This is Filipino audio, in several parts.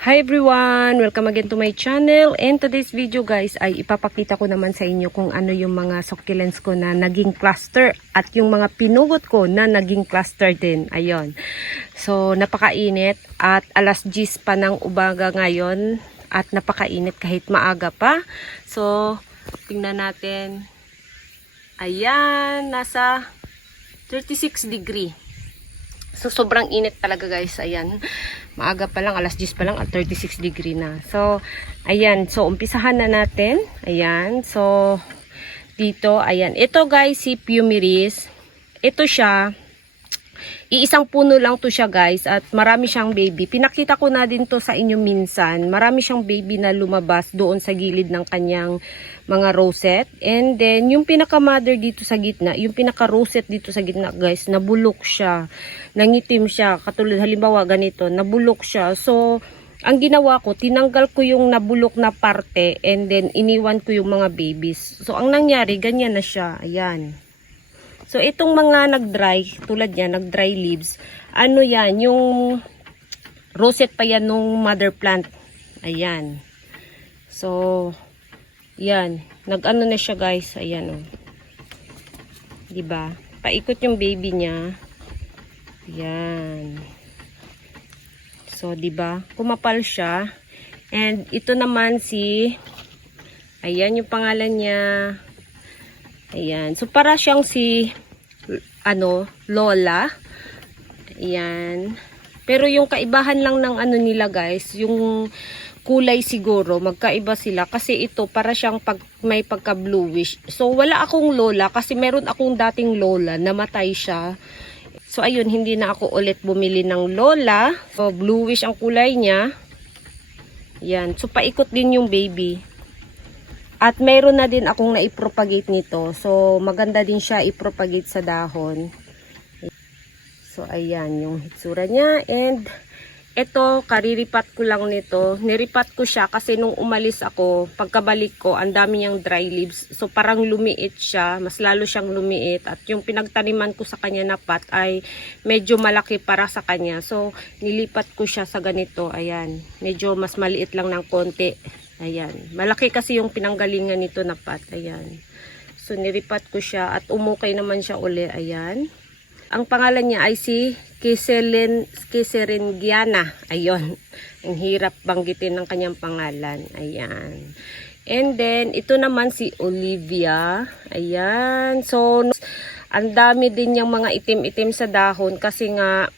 Hi everyone! Welcome again to my channel. And today's video guys ay ipapakita ko naman sa inyo kung ano yung mga succulents ko na naging cluster at yung mga pinugot ko na naging cluster din. Ayun. So napakainit at alas 10 pa ng umaga ngayon at napakainit kahit maaga pa. So tingnan natin. Ayan, nasa 36 degree. So, sobrang init talaga guys. Ayan. Maaga pa lang, alas 10 pa lang at 36 degree na. So, ayan. So, umpisahan na natin. Ayan. So, dito, ayan. Ito guys, si Pumiris. Ito siya. Iisang puno lang to siya guys at marami siyang baby. Pinakita ko na din to sa inyo minsan. Marami siyang baby na lumabas doon sa gilid ng kanyang mga rosette. And then yung pinaka-mother dito sa gitna, yung pinaka-rosette dito sa gitna guys, nabulok siya. Nangitim siya. Katulad halimbawa ganito, nabulok siya. So, ang ginawa ko, tinanggal ko yung nabulok na parte and then iniwan ko yung mga babies. So, ang nangyari, ganyan na siya. Ayan. So, itong mga nag-dry, tulad yan, nag-dry leaves, ano yan, yung rosette pa yan nung mother plant. Ayan. So, yan. Nag-ano na siya guys. Ayan. Oh. Diba? Paikot yung baby niya. Yan. So, diba? Kumapal siya. And, ito naman si, ayan yung pangalan niya, Ayan. So, para siyang si, ano, Lola. Ayan. Pero yung kaibahan lang ng ano nila guys, yung kulay siguro, magkaiba sila. Kasi ito, para siyang pag, may pagka bluish. So, wala akong Lola kasi meron akong dating Lola, namatay siya. So, ayun, hindi na ako ulit bumili ng Lola. So, bluish ang kulay niya. Ayan. So, paikot din yung baby. At mayroon na din akong na-propagate nito. So, maganda din siya i-propagate sa dahon. So, ayan yung hitsura niya. And, ito, kariripat ko lang nito. Niripat ko siya kasi nung umalis ako, pagkabalik ko, ang dami niyang dry leaves. So, parang lumiit siya. Mas lalo siyang lumiit. At yung pinagtaniman ko sa kanya na pot ay medyo malaki para sa kanya. So, nilipat ko siya sa ganito. Ayan. Medyo mas maliit lang ng konti. Ayan. Malaki kasi yung pinanggalingan nito na pot. Ayan. So, niripat ko siya at umukay naman siya uli. Ayan. Ang pangalan niya ay si Kiselin, Kiseringiana. Ayun. Ang hirap banggitin ng kanyang pangalan. Ayan. And then, ito naman si Olivia. Ayan. So, ang dami din niyang mga itim-itim sa dahon kasi nga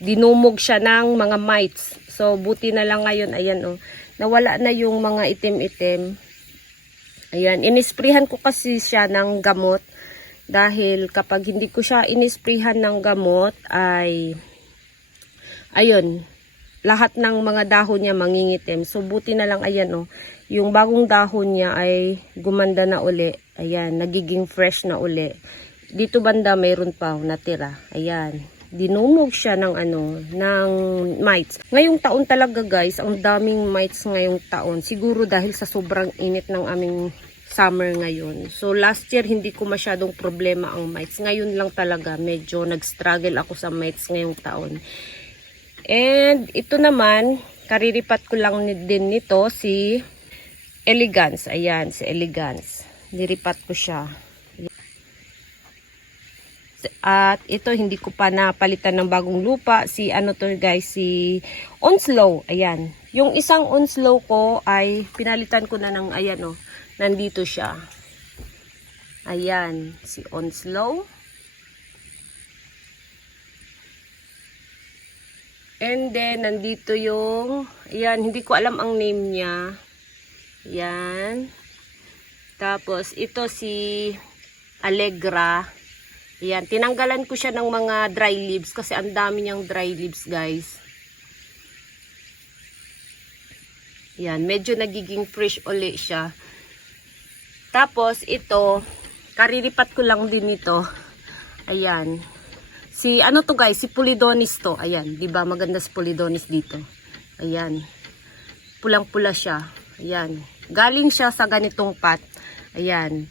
dinumog siya ng mga mites. So, buti na lang ngayon. Ayan, oh nawala na yung mga itim-itim. Ayan, inisprihan ko kasi siya ng gamot dahil kapag hindi ko siya inisprihan ng gamot ay ayun, lahat ng mga dahon niya mangingitim. So buti na lang ayan oh, yung bagong dahon niya ay gumanda na uli. Ayan, nagiging fresh na uli. Dito banda mayroon pa natira. Ayan dinumog siya ng ano, ng mites. Ngayong taon talaga guys, ang daming mites ngayong taon. Siguro dahil sa sobrang init ng aming summer ngayon. So last year hindi ko masyadong problema ang mites. Ngayon lang talaga medyo nag-struggle ako sa mites ngayong taon. And ito naman, kariripat ko lang din nito si Elegance. Ayan, si Elegance. Niripat ko siya. At ito hindi ko pa napalitan ng bagong lupa. Si ano to guys, si Onslow. Ayan. Yung isang Onslow ko ay pinalitan ko na ng ayan oh. Nandito siya. Ayan, si Onslow. And then, nandito yung, ayan, hindi ko alam ang name niya. Ayan. Tapos, ito si Allegra. Ayan, tinanggalan ko siya ng mga dry leaves kasi ang dami niyang dry leaves, guys. Ayan, medyo nagiging fresh uli siya. Tapos, ito, kariripat ko lang din ito. Ayan. Si, ano to guys, si Pulidonis to. Ayan, di ba maganda si Pulidonis dito. Ayan. Pulang-pula siya. Ayan. Galing siya sa ganitong pot. Ayan.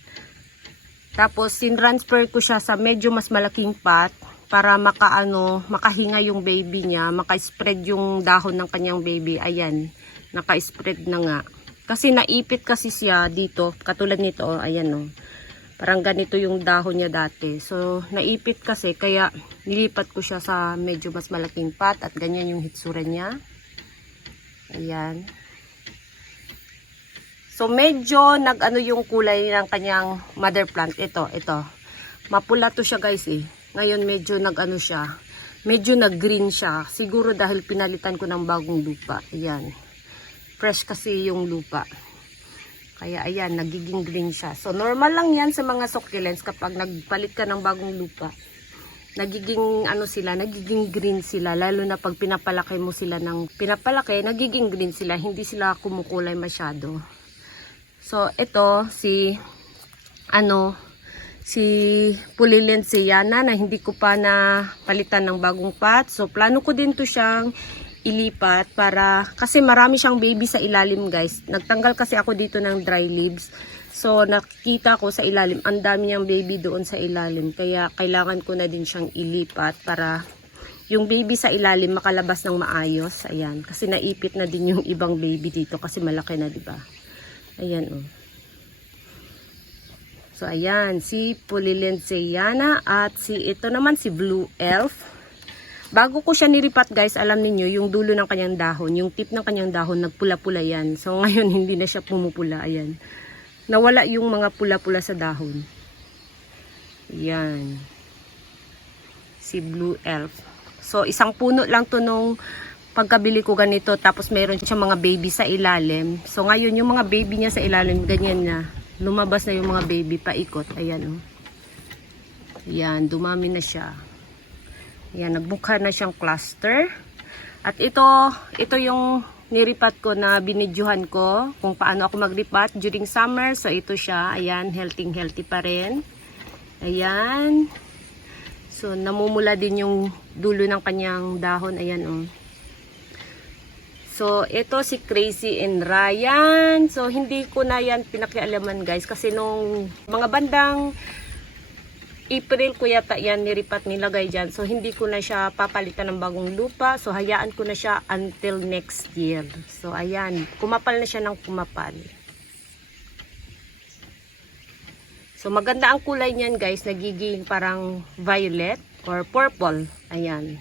Tapos, sin-transfer ko siya sa medyo mas malaking pot. para makaano, makahinga yung baby niya, maka-spread yung dahon ng kanyang baby. Ayan, naka-spread na nga. Kasi naipit kasi siya dito, katulad nito, oh, ayan oh. Parang ganito yung dahon niya dati. So, naipit kasi, kaya nilipat ko siya sa medyo mas malaking pot at ganyan yung hitsura niya. Ayan. So, medyo nag-ano yung kulay ng kanyang mother plant. Ito, ito. Mapula to siya guys eh. Ngayon medyo nag-ano siya. Medyo nag-green siya. Siguro dahil pinalitan ko ng bagong lupa. Ayan. Fresh kasi yung lupa. Kaya ayan, nagiging green siya. So, normal lang yan sa mga succulents kapag nagpalit ka ng bagong lupa. Nagiging ano sila, nagiging green sila. Lalo na pag pinapalaki mo sila ng pinapalaki, nagiging green sila. Hindi sila kumukulay masyado. So, ito si ano, si Pulilensiana na hindi ko pa na palitan ng bagong pot. So, plano ko din to siyang ilipat para, kasi marami siyang baby sa ilalim guys. Nagtanggal kasi ako dito ng dry leaves. So, nakita ko sa ilalim, ang dami niyang baby doon sa ilalim. Kaya, kailangan ko na din siyang ilipat para yung baby sa ilalim makalabas ng maayos. Ayan. Kasi naipit na din yung ibang baby dito kasi malaki na, di ba? Ayan, oh. So, ayan, si Pulilensiana at si ito naman si Blue Elf. Bago ko siya niripat guys, alam niyo yung dulo ng kanyang dahon, yung tip ng kanyang dahon, nagpula-pula yan. So, ngayon hindi na siya pumupula, ayan. Nawala yung mga pula-pula sa dahon. Yan. Si Blue Elf. So, isang puno lang to nung pagkabili ko ganito, tapos meron siya mga baby sa ilalim. So, ngayon yung mga baby niya sa ilalim, ganyan na lumabas na yung mga baby paikot. Ayan, oh. Ayan, dumami na siya. Ayan, nagbukha na siyang cluster. At ito, ito yung niripat ko na binidyohan ko kung paano ako maglipat during summer. So, ito siya. Ayan, healthy healthy pa rin. Ayan. So, namumula din yung dulo ng kanyang dahon. Ayan, oh. So, ito si Crazy and Ryan. So, hindi ko na yan pinakialaman guys. Kasi nung mga bandang April ko yata yan niripat nilagay dyan. So, hindi ko na siya papalitan ng bagong lupa. So, hayaan ko na siya until next year. So, ayan. Kumapal na siya ng kumapal. So, maganda ang kulay niyan guys. Nagiging parang violet or purple. Ayan.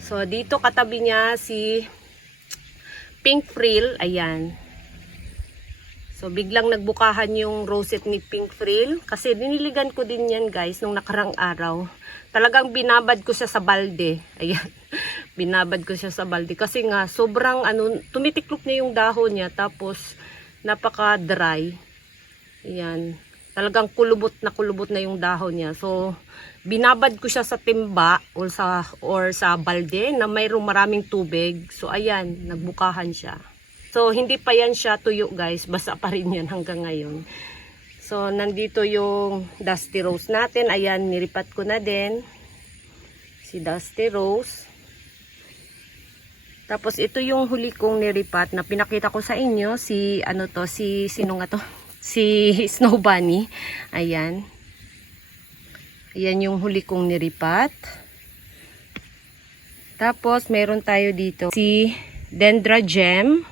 So, dito katabi niya si pink frill. Ayan. So, biglang nagbukahan yung rosette ni pink frill. Kasi diniligan ko din yan guys nung nakarang araw. Talagang binabad ko siya sa balde. Ayan. binabad ko siya sa balde. Kasi nga, sobrang ano, tumitiklop na yung dahon niya. Tapos, napaka-dry. Ayan. Talagang kulubot na kulubot na yung dahon niya. So, binabad ko siya sa timba or sa or sa balde na mayroong maraming tubig. So ayan, nagbukahan siya. So hindi pa yan siya tuyo guys, basa pa rin yan hanggang ngayon. So nandito yung Dusty Rose natin. Ayan, niripat ko na din si Dusty Rose. Tapos ito yung huli kong niripat na pinakita ko sa inyo si ano to, si sino nga to? Si Snow Bunny. Ayan. Ayan yung huli kong niripat. Tapos, meron tayo dito si Dendra Gem.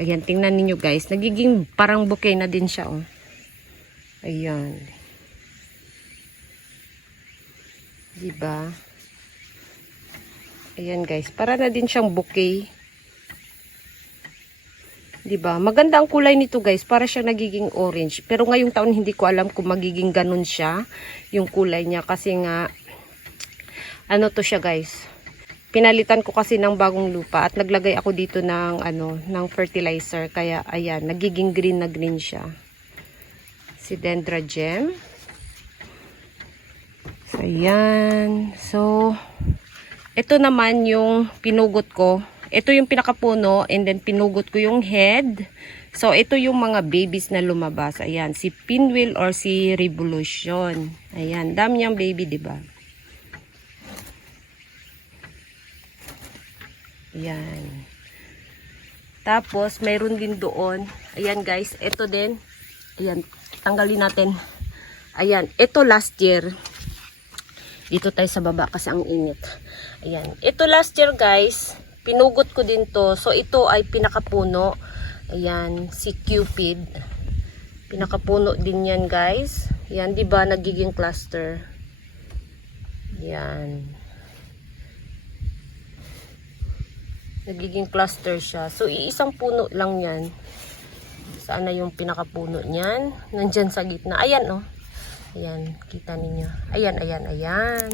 Ayan, tingnan ninyo guys. Nagiging parang bouquet na din siya, oh. Ayan. Diba? Ayan guys, para na din siyang bouquet. Diba? Maganda ang kulay nito guys, para siya nagiging orange. Pero ngayong taon hindi ko alam kung magiging ganun siya, yung kulay niya. Kasi nga, ano to siya guys. Pinalitan ko kasi ng bagong lupa at naglagay ako dito ng, ano, ng fertilizer. Kaya ayan, nagiging green na green siya. Si Dendra Gem. So, ayan. So, ito naman yung pinugot ko ito yung pinakapuno and then pinugot ko yung head. So, ito yung mga babies na lumabas. Ayan, si Pinwheel or si Revolution. Ayan, dami niyang baby, di ba? Ayan. Tapos, mayroon din doon. Ayan, guys. Ito din. Ayan, tanggalin natin. Ayan, ito last year. Dito tayo sa baba kasi ang init. Ayan. Ito last year guys, pinugot ko din to. So ito ay pinakapuno. Ayan, si Cupid. Pinakapuno din yan guys. Yan, di ba nagiging cluster. Yan. Nagiging cluster siya. So iisang puno lang yan. Saan na yung pinakapuno niyan? Nandyan sa gitna. Ayan oh. Ayan, kita ninyo. Ayan, ayan, ayan.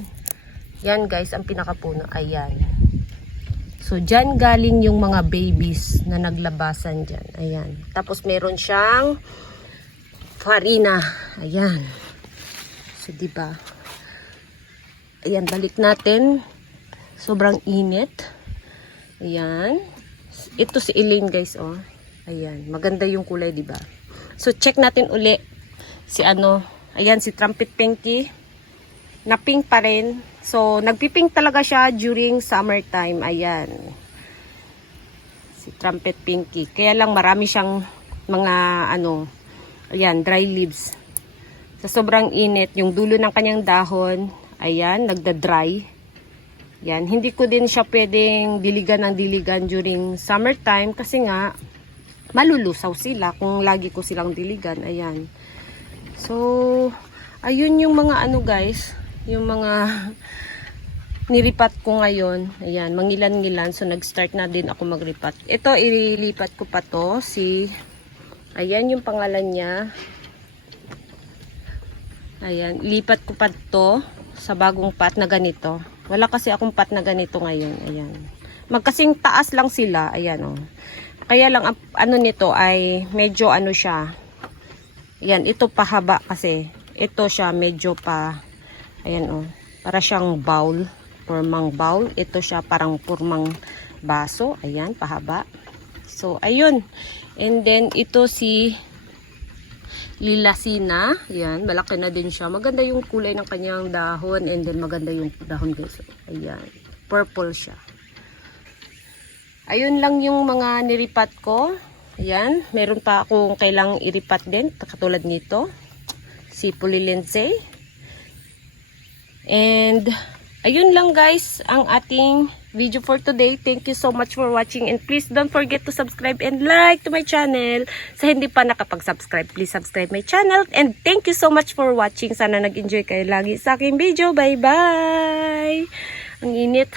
Yan guys, ang pinakapuno. Ayan. So, dyan galing yung mga babies na naglabasan dyan. Ayan. Tapos, meron siyang farina. Ayan. So, ba? Ayan, balik natin. Sobrang init. Ayan. Ito si Elaine guys, oh. Ayan. Maganda yung kulay, ba? So, check natin uli si ano. Ayan, si Trumpet Pinky. Na pink pa rin. So, nagpipink talaga siya during summertime. Ayan. Si Trumpet Pinky. Kaya lang marami siyang mga ano, ayan, dry leaves. Sa sobrang init, yung dulo ng kanyang dahon, ayan, nagda-dry. Yan, hindi ko din siya pwedeng diligan ng diligan during summertime kasi nga malulusaw sila kung lagi ko silang diligan. Ayan. So, ayun yung mga ano guys, yung mga niripat ko ngayon. Ayan, mangilan-ngilan. So, nag-start na din ako magripat. Ito, ililipat ko pa to. Si, ayan yung pangalan niya. Ayan, lipat ko pa to sa bagong pat na ganito. Wala kasi akong pat na ganito ngayon. Ayan. Magkasing taas lang sila. Ayan, oh. Kaya lang, ang ano nito ay medyo ano siya. Ayan, ito pahaba kasi. Ito siya medyo pa, ayan, oh. Para siyang bowl. Purmang bowl. Ito siya parang purmang baso. Ayan, pahaba. So, ayun. And then, ito si lilasina. Ayan, malaki na din siya. Maganda yung kulay ng kanyang dahon and then maganda yung dahon guys. Ayan, purple siya. Ayun lang yung mga niripat ko. Ayan, meron pa akong kailangang iripat din, katulad nito. Si Pulilense. And, ayun lang guys, ang ating video for today. Thank you so much for watching and please don't forget to subscribe and like to my channel. Sa hindi pa nakapag-subscribe, please subscribe my channel. And thank you so much for watching. Sana nag-enjoy kayo lagi sa aking video. Bye-bye! Ang init.